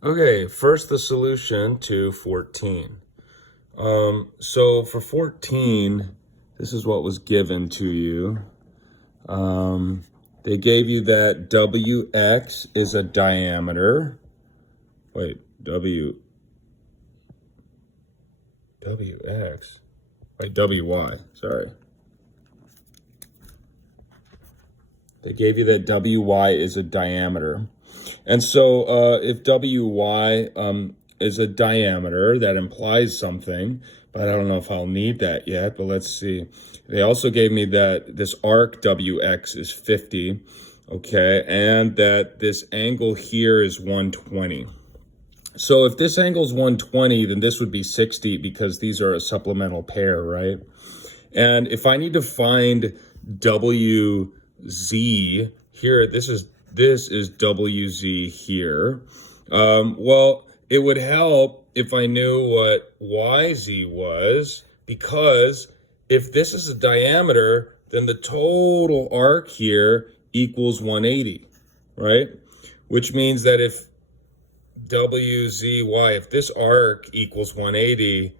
Okay, first the solution to 14. So for 14, this is what was given to you. They gave you that WX is a diameter. Wait, WX? Wait, WY, sorry. They gave you that WY is a diameter. And so if WY is a diameter, that implies something, but I don't know if I'll need that yet, but let's see. They also gave me that this arc WX is 50, okay, and that this angle here is 120. So if this angle is 120, then this would be 60 because these are a supplemental pair, right? And if I need to find WZ here, this is WZ here. Well, it would help if I knew what YZ was, because if this is a diameter, then the total arc here equals 180, right? Which means that if WZY, if this arc equals 180,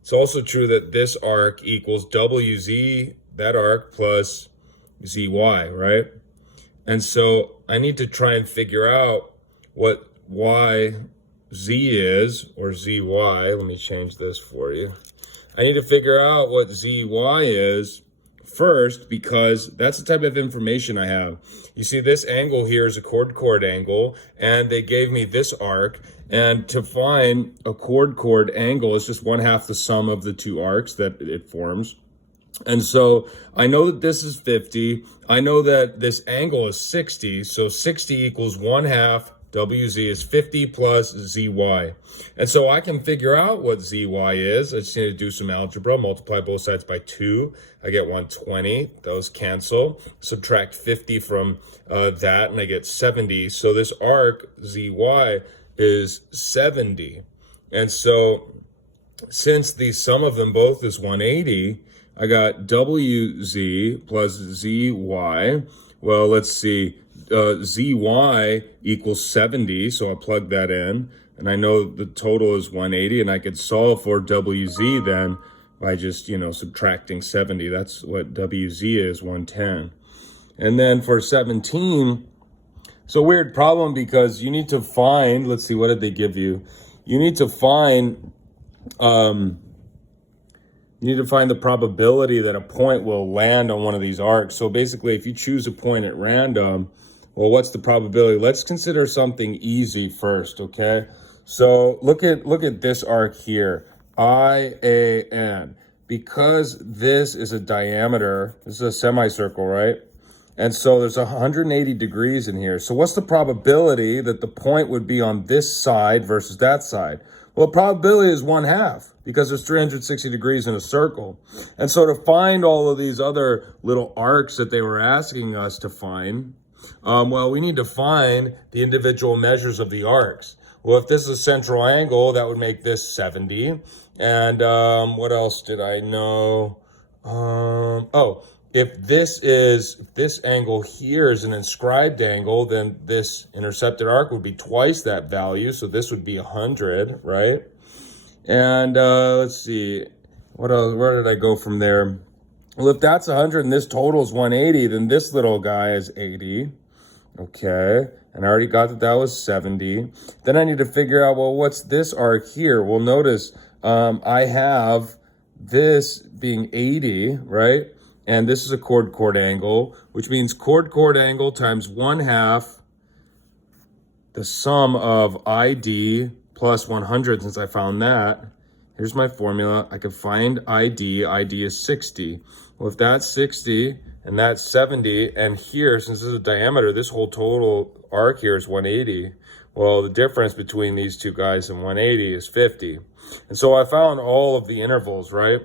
it's also true that this arc equals WZ, that arc, plus ZY, right? And so I need to try and figure out what YZ is, or ZY. Let me change this for you. I need to figure out what ZY is first, because that's the type of information I have. You see, this angle here is a chord angle, and they gave me this arc, and to find a chord angle is just 1/2 the sum of the two arcs that it forms. And so I know that this is 50. I know that this angle is 60. So 60 equals 1/2 WZ is 50 plus ZY. And so I can figure out what ZY is. I just need to do some algebra, multiply both sides by 2. I get 120. Those cancel. Subtract 50 from that, and I get 70. So this arc, ZY, is 70. And so since the sum of them both is 180, I got WZ plus ZY. Well, let's see. ZY equals 70, so I plug that in. And I know the total is 180, and I could solve for WZ then by just, subtracting 70. That's what WZ is, 110. And then for 17, it's a weird problem because you need to find, let's see, what did they give you? You need to find the probability that a point will land on one of these arcs. So basically, if you choose a point at random, well, what's the probability? Let's consider something easy first, okay? So look at this arc here, IAN. Because this is a diameter, this is a semicircle, right? And so there's 180 degrees in here. So what's the probability that the point would be on this side versus that side? Well, probability is 1/2 because there's 360 degrees in a circle. And so to find all of these other little arcs that they were asking us to find, well, we need to find the individual measures of the arcs. Well, if this is a central angle, that would make this 70. And what else did I know? If this angle here is an inscribed angle, then this intercepted arc would be twice that value. So this would be 100, right? And let's see, what else? Where did I go from there? Well, if that's 100 and this total is 180, then this little guy is 80. Okay, and I already got that was 70. Then I need to figure out, well, what's this arc here? Well, notice I have this being 80, right? And this is a chord angle, which means chord angle times 1/2 the sum of ID plus 100, since I found that. Here's my formula. I can find ID. ID is 60. Well, if that's 60 and that's 70, and here, since this is a diameter, this whole total arc here is 180. Well, the difference between these two guys and 180 is 50. And so I found all of the intervals, right?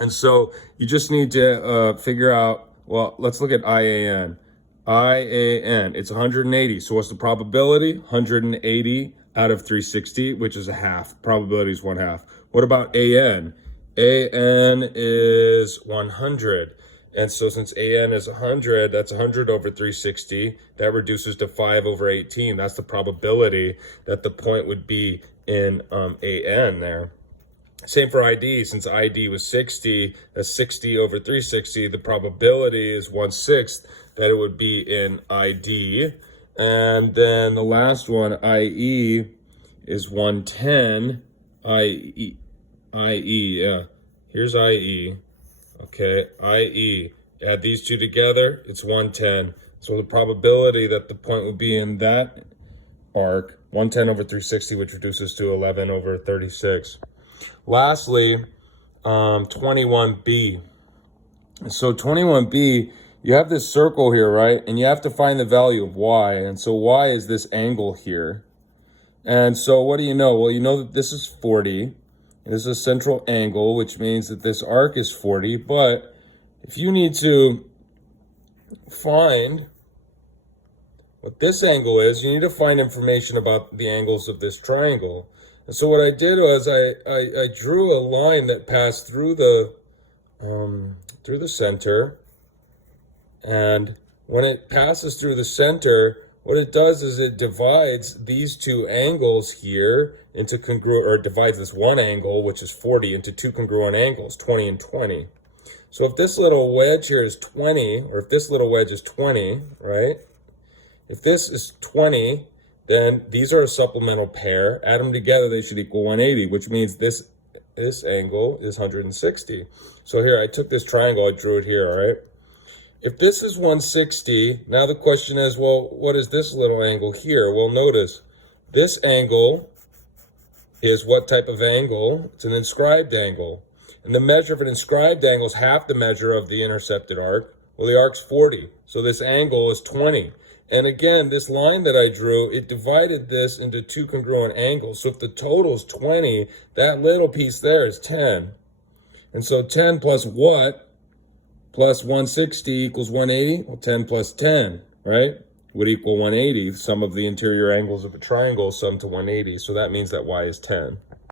And so you just need to figure out, well, let's look at IAN. IAN, it's 180. So what's the probability? 180 out of 360, which is 1/2. Probability is 1/2. What about AN? AN is 100. And so since AN is 100, that's 100 over 360. That reduces to 5 over 18. That's the probability that the point would be in AN there. Same for ID. Since ID was 60, that's 60 over 360. The probability is 1/6 that it would be in ID. And then the last one, IE, is 110. IE, yeah. Here's IE. Okay, IE. Add these two together, it's 110. So the probability that the point would be in that arc, 110 over 360, which reduces to 11 over 36. Lastly, 21B. So 21B, you have this circle here, right? And you have to find the value of y. And so y is this angle here. And so what do you know? Well, you know that this is 40. This is a central angle, which means that this arc is 40. But if you need to find what this angle is, you need to find information about the angles of this triangle. And so what I did was I drew a line that passed through the center. And when it passes through the center, what it does is it divides these two angles here into divides this one angle, which is 40, into two congruent angles, 20 and 20. So if this little wedge here is 20, or if this little wedge is 20, right? If this is 20, then these are a supplemental pair. Add them together, they should equal 180, which means this angle is 160. So here, I took this triangle, I drew it here, all right? If this is 160, now the question is, well, what is this little angle here? Well, notice, this angle is what type of angle? It's an inscribed angle. And the measure of an inscribed angle is half the measure of the intercepted arc. Well, the arc's 40, so this angle is 20. And again, this line that I drew, it divided this into two congruent angles. So if the total is 20, that little piece there is 10. And so 10 plus what? Plus 160 equals 180. Well, 10 plus 10, right, would equal 180. Sum of the interior angles of a triangle sum to 180. So that means that y is 10.